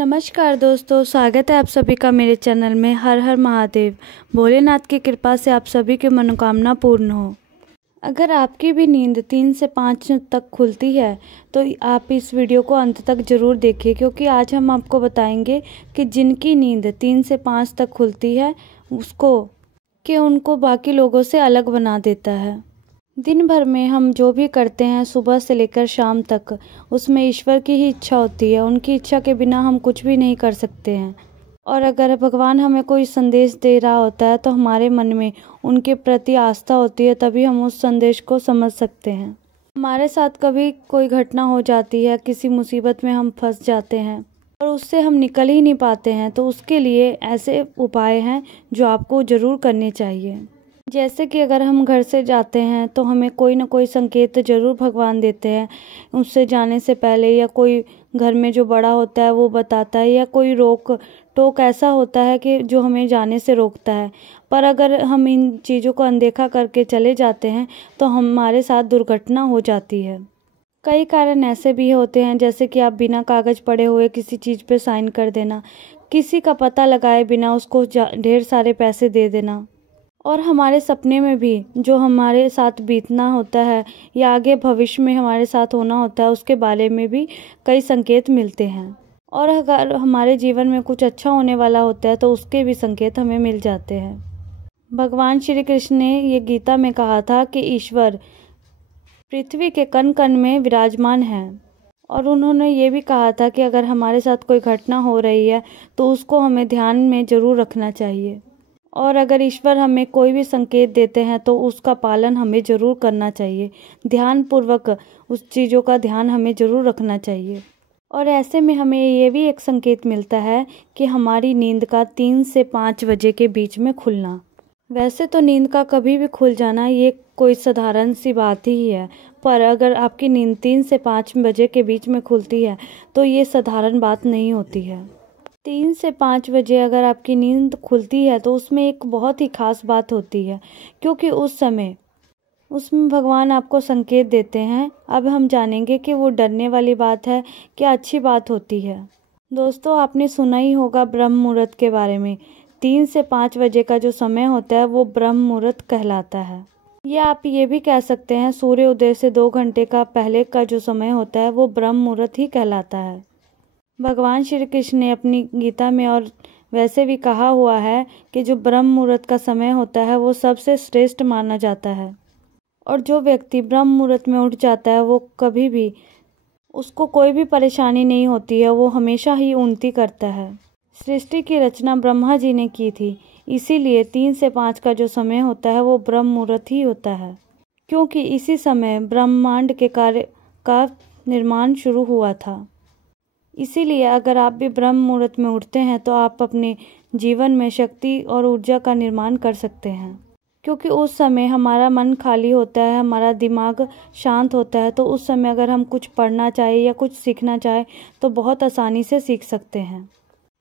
नमस्कार दोस्तों, स्वागत है आप सभी का मेरे चैनल में। हर हर महादेव। भोलेनाथ की कृपा से आप सभी की मनोकामना पूर्ण हो। अगर आपकी भी नींद 3 से 5 तक खुलती है तो आप इस वीडियो को अंत तक ज़रूर देखिए, क्योंकि आज हम आपको बताएंगे कि जिनकी नींद 3 से 5 तक खुलती है उनको बाकी लोगों से अलग बना देता है। दिन भर में हम जो भी करते हैं सुबह से लेकर शाम तक, उसमें ईश्वर की ही इच्छा होती है। उनकी इच्छा के बिना हम कुछ भी नहीं कर सकते हैं। और अगर भगवान हमें कोई संदेश दे रहा होता है तो हमारे मन में उनके प्रति आस्था होती है, तभी हम उस संदेश को समझ सकते हैं। हमारे साथ कभी कोई घटना हो जाती है, किसी मुसीबत में हम फंस जाते हैं और उससे हम निकल ही नहीं पाते हैं, तो उसके लिए ऐसे उपाय हैं जो आपको ज़रूर करने चाहिए। जैसे कि अगर हम घर से जाते हैं तो हमें कोई ना कोई संकेत ज़रूर भगवान देते हैं उससे जाने से पहले, या कोई घर में जो बड़ा होता है वो बताता है, या कोई रोक टोक ऐसा होता है कि जो हमें जाने से रोकता है। पर अगर हम इन चीज़ों को अनदेखा करके चले जाते हैं तो हमारे साथ दुर्घटना हो जाती है। कई कारण ऐसे भी होते हैं, जैसे कि आप बिना कागज़ पढ़े हुए किसी चीज़ पे साइन कर देना, किसी का पता लगाए बिना उसको ढेर सारे पैसे दे देना, और हमारे सपने में भी जो हमारे साथ बीतना होता है या आगे भविष्य में हमारे साथ होना होता है उसके बारे में भी कई संकेत मिलते हैं। और अगर हमारे जीवन में कुछ अच्छा होने वाला होता है तो उसके भी संकेत हमें मिल जाते हैं। भगवान श्री कृष्ण ने ये गीता में कहा था कि ईश्वर पृथ्वी के कण कण में विराजमान है, और उन्होंने ये भी कहा था कि अगर हमारे साथ कोई घटना हो रही है तो उसको हमें ध्यान में ज़रूर रखना चाहिए। और अगर ईश्वर हमें कोई भी संकेत देते हैं तो उसका पालन हमें ज़रूर करना चाहिए। ध्यानपूर्वक उस चीज़ों का ध्यान हमें ज़रूर रखना चाहिए। और ऐसे में हमें ये भी एक संकेत मिलता है कि हमारी नींद का 3 से 5 बजे के बीच में खुलना। वैसे तो नींद का कभी भी खुल जाना ये कोई साधारण सी बात ही है, पर अगर आपकी नींद 3 से 5 बजे के बीच में खुलती है तो ये साधारण बात नहीं होती है। 3 से 5 बजे अगर आपकी नींद खुलती है तो उसमें एक बहुत ही खास बात होती है, क्योंकि उसमें भगवान आपको संकेत देते हैं। अब हम जानेंगे कि वो डरने वाली बात है क्या अच्छी बात होती है। दोस्तों, आपने सुना ही होगा ब्रह्म मुहूर्त के बारे में। 3 से 5 बजे का जो समय होता है वो ब्रह्म मुहूर्त कहलाता है। या आप ये भी कह सकते हैं सूर्य उदय से 2 घंटे का पहले का जो समय होता है वो ब्रह्म मुहूर्त ही कहलाता है। भगवान श्री कृष्ण ने अपनी गीता में और वैसे भी कहा हुआ है कि जो ब्रह्म मुहूर्त का समय होता है वो सबसे श्रेष्ठ माना जाता है, और जो व्यक्ति ब्रह्म मुहूर्त में उठ जाता है वो कभी भी उसको कोई भी परेशानी नहीं होती है, वो हमेशा ही उन्नति करता है। सृष्टि की रचना ब्रह्मा जी ने की थी, इसीलिए 3 से 5 का जो समय होता है वो ब्रह्म मुहूर्त ही होता है, क्योंकि इसी समय ब्रह्मांड के कार्य का निर्माण शुरू हुआ था। इसीलिए अगर आप भी ब्रह्म मुहूर्त में उठते हैं तो आप अपने जीवन में शक्ति और ऊर्जा का निर्माण कर सकते हैं, क्योंकि उस समय हमारा मन खाली होता है, हमारा दिमाग शांत होता है। तो उस समय अगर हम कुछ पढ़ना चाहें या कुछ सीखना चाहें तो बहुत आसानी से सीख सकते हैं।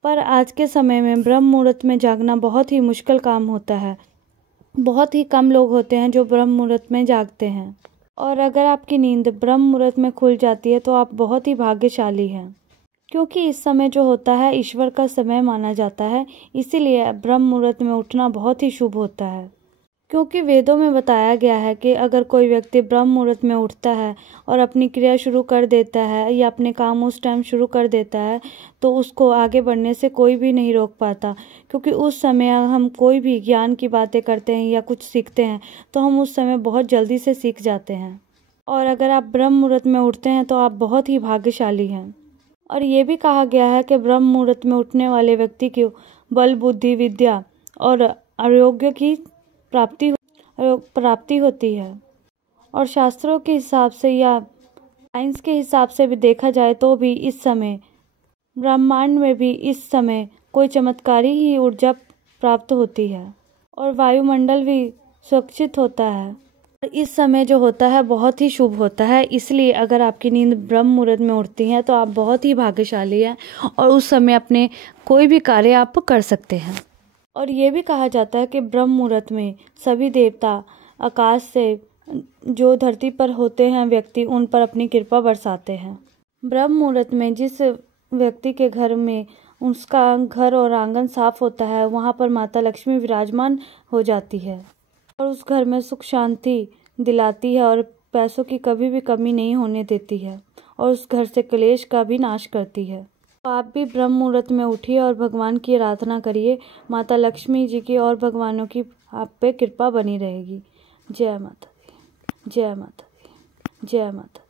पर आज के समय में ब्रह्म मुहूर्त में जागना बहुत ही मुश्किल काम होता है। बहुत ही कम लोग होते हैं जो ब्रह्म मुहूर्त में जागते हैं, और अगर आपकी नींद ब्रह्म मुहूर्त में खुल जाती है तो आप बहुत ही भाग्यशाली हैं, क्योंकि इस समय जो होता है ईश्वर का समय माना जाता है। इसीलिए ब्रह्म मुहूर्त में उठना बहुत ही शुभ होता है, क्योंकि वेदों में बताया गया है कि अगर कोई व्यक्ति ब्रह्म मुहूर्त में उठता है और अपनी क्रिया शुरू कर देता है या अपने काम उस टाइम शुरू कर देता है तो उसको आगे बढ़ने से कोई भी नहीं रोक पाता, क्योंकि उस समय हम कोई भी ज्ञान की बातें करते हैं या कुछ सीखते हैं तो हम उस समय बहुत जल्दी से सीख जाते हैं। और अगर आप ब्रह्म मुहूर्त में उठते हैं तो आप बहुत ही भाग्यशाली हैं। और ये भी कहा गया है कि ब्रह्म मुहूर्त में उठने वाले व्यक्ति को बल, बुद्धि, विद्या और आरोग्य की प्राप्ति होती है। और शास्त्रों के हिसाब से या साइंस के हिसाब से भी देखा जाए तो भी इस समय ब्रह्मांड में भी इस समय कोई चमत्कारी ही ऊर्जा प्राप्त होती है, और वायुमंडल भी सुरक्षित होता है। इस समय जो होता है बहुत ही शुभ होता है। इसलिए अगर आपकी नींद ब्रह्म मुहूर्त में उठती है तो आप बहुत ही भाग्यशाली हैं, और उस समय अपने कोई भी कार्य आप कर सकते हैं। और ये भी कहा जाता है कि ब्रह्म मुहूर्त में सभी देवता आकाश से जो धरती पर होते हैं व्यक्ति उन पर अपनी कृपा बरसाते हैं। ब्रह्म मुहूर्त में जिस व्यक्ति के घर में उसका घर और आंगन साफ होता है, वहाँ पर माता लक्ष्मी विराजमान हो जाती है और उस घर में सुख शांति दिलाती है और पैसों की कभी भी कमी नहीं होने देती है और उस घर से क्लेश का भी नाश करती है। तो आप भी ब्रह्म मुहूर्त में उठिए और भगवान की आराधना करिए। माता लक्ष्मी जी की और भगवानों की आप पे कृपा बनी रहेगी। जय माता दी, जय माता दी, जय माता दी।